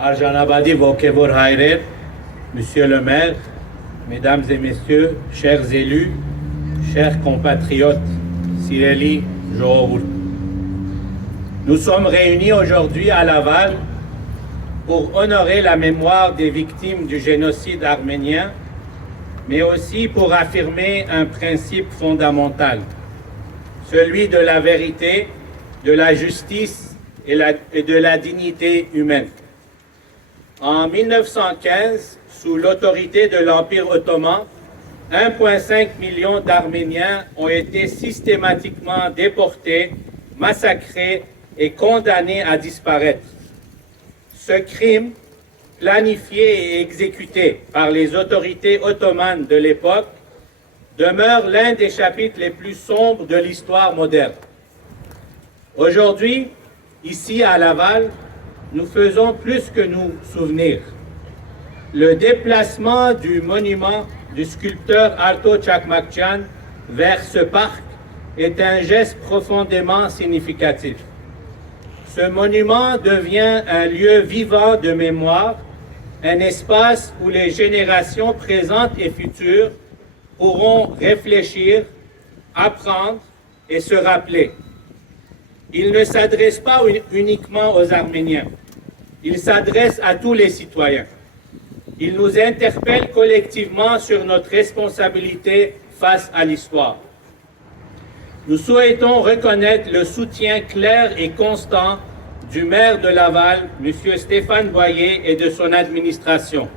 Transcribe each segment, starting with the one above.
Arjanabadi Vokevor Hayrer, Monsieur le maire, Mesdames et Messieurs, chers élus, chers compatriotes, Sireli Johoul. Nous sommes réunis aujourd'hui à Laval pour honorer la mémoire des victimes du génocide arménien, mais aussi pour affirmer un principe fondamental, celui de la vérité, de la justice et de la dignité humaine. En 1915, sous l'autorité de l'Empire ottoman, 1,5 million d'Arméniens ont été systématiquement déportés, massacrés et condamnés à disparaître. Ce crime, planifié et exécuté par les autorités ottomanes de l'époque, demeure l'un des chapitres les plus sombres de l'histoire moderne. Aujourd'hui, ici à Laval, nous faisons plus que nous souvenir. Le déplacement du monument du sculpteur Arto Chakmakyan vers ce parc est un geste profondément significatif. Ce monument devient un lieu vivant de mémoire, un espace où les générations présentes et futures pourront réfléchir, apprendre et se rappeler. Il ne s'adresse pas uniquement aux Arméniens, il s'adresse à tous les citoyens. Il nous interpelle collectivement sur notre responsabilité face à l'histoire. Nous souhaitons reconnaître le soutien clair et constant du maire de Laval, M. Stéphane Boyer, et de son administration.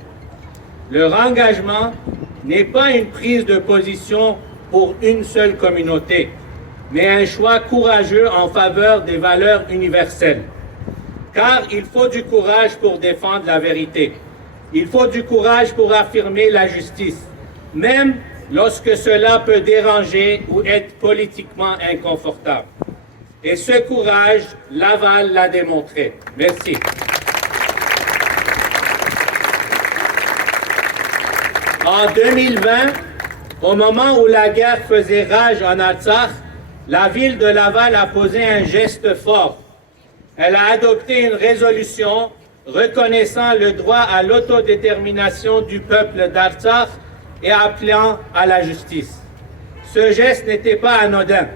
Leur engagement n'est pas une prise de position pour une seule communauté, mais un choix courageux en faveur des valeurs universelles. Car il faut du courage pour défendre la vérité. Il faut du courage pour affirmer la justice, même lorsque cela peut déranger ou être politiquement inconfortable. Et ce courage, Laval l'a démontré. Merci. En 2020, au moment où la guerre faisait rage en Artsakh, la ville de Laval a posé un geste fort. Elle a adopté une résolution reconnaissant le droit à l'autodétermination du peuple d'Artsakh et appelant à la justice. Ce geste n'était pas anodin.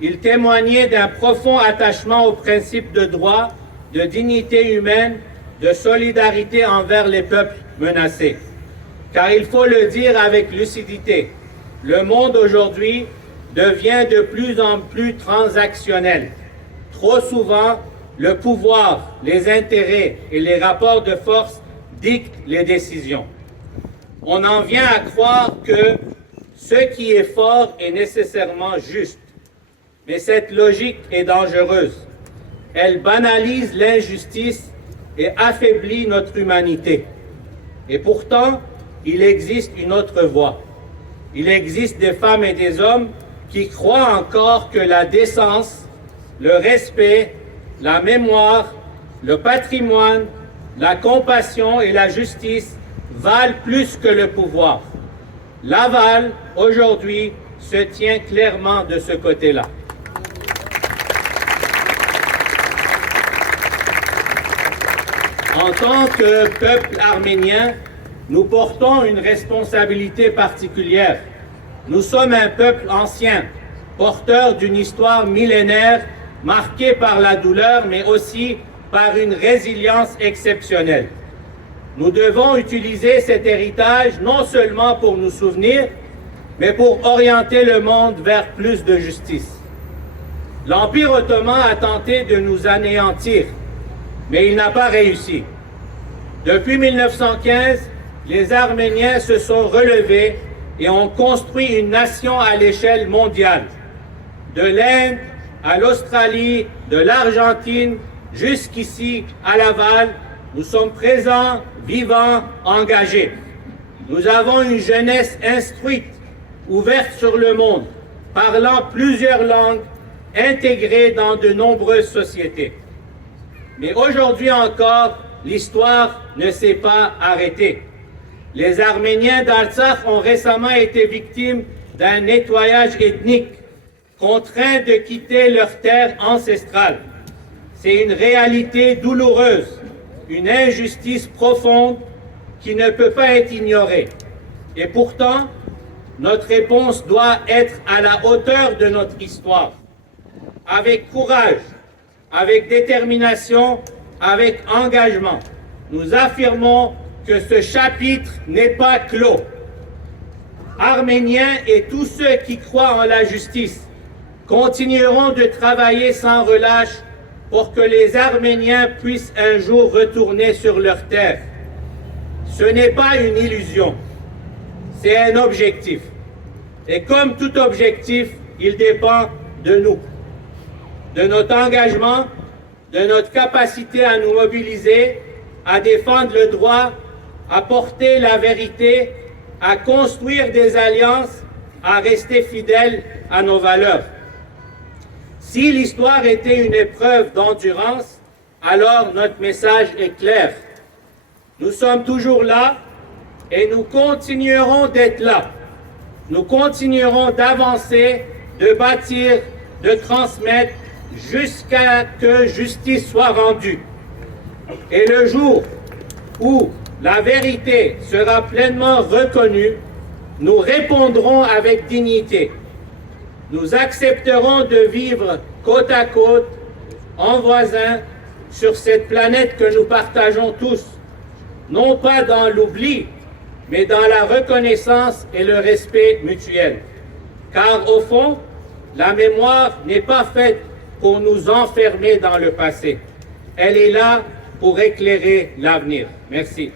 Il témoignait d'un profond attachement aux principes de droit, de dignité humaine, de solidarité envers les peuples menacés. Car il faut le dire avec lucidité, le monde aujourd'hui devient de plus en plus transactionnel. Trop souvent, le pouvoir, les intérêts et les rapports de force dictent les décisions. On en vient à croire que ce qui est fort est nécessairement juste. Mais cette logique est dangereuse. Elle banalise l'injustice et affaiblit notre humanité. Et pourtant, il existe une autre voie. Il existe des femmes et des hommes qui croient encore que la décence, le respect, la mémoire, le patrimoine, la compassion et la justice valent plus que le pouvoir. Laval, aujourd'hui, se tient clairement de ce côté-là. En tant que peuple arménien, nous portons une responsabilité particulière. Nous sommes un peuple ancien, porteur d'une histoire millénaire marquée par la douleur, mais aussi par une résilience exceptionnelle. Nous devons utiliser cet héritage non seulement pour nous souvenir, mais pour orienter le monde vers plus de justice. L'Empire ottoman a tenté de nous anéantir, mais il n'a pas réussi. Depuis 1915, les Arméniens se sont relevés et ont construit une nation à l'échelle mondiale. De l'Inde à l'Australie, de l'Argentine, jusqu'ici à Laval, nous sommes présents, vivants, engagés. Nous avons une jeunesse instruite, ouverte sur le monde, parlant plusieurs langues, intégrée dans de nombreuses sociétés. Mais aujourd'hui encore, l'histoire ne s'est pas arrêtée. Les Arméniens d'Artsakh ont récemment été victimes d'un nettoyage ethnique, contraints de quitter leur terre ancestrale. C'est une réalité douloureuse une injustice profonde qui ne peut pas être ignorée. Et pourtant, notre réponse doit être à la hauteur de notre histoire. Avec courage, avec détermination, avec engagement, nous affirmons que ce chapitre n'est pas clos. Arméniens et tous ceux qui croient en la justice continueront de travailler sans relâche pour que les Arméniens puissent un jour retourner sur leur terre. Ce n'est pas une illusion, c'est un objectif. Et comme tout objectif, il dépend de nous, de notre engagement, de notre capacité à nous mobiliser, à défendre le droit, à porter la vérité, à construire des alliances, à rester fidèles à nos valeurs. Si l'histoire était une épreuve d'endurance, alors notre message est clair. Nous sommes toujours là et nous continuerons d'être là. Nous continuerons d'avancer, de bâtir, de transmettre jusqu'à que justice soit rendue. Et le jour où la vérité sera pleinement reconnue, nous répondrons avec dignité. Nous accepterons de vivre côte à côte, en voisins, sur cette planète que nous partageons tous, non pas dans l'oubli, mais dans la reconnaissance et le respect mutuel. Car au fond, la mémoire n'est pas faite pour nous enfermer dans le passé. Elle est là pour éclairer l'avenir. Merci.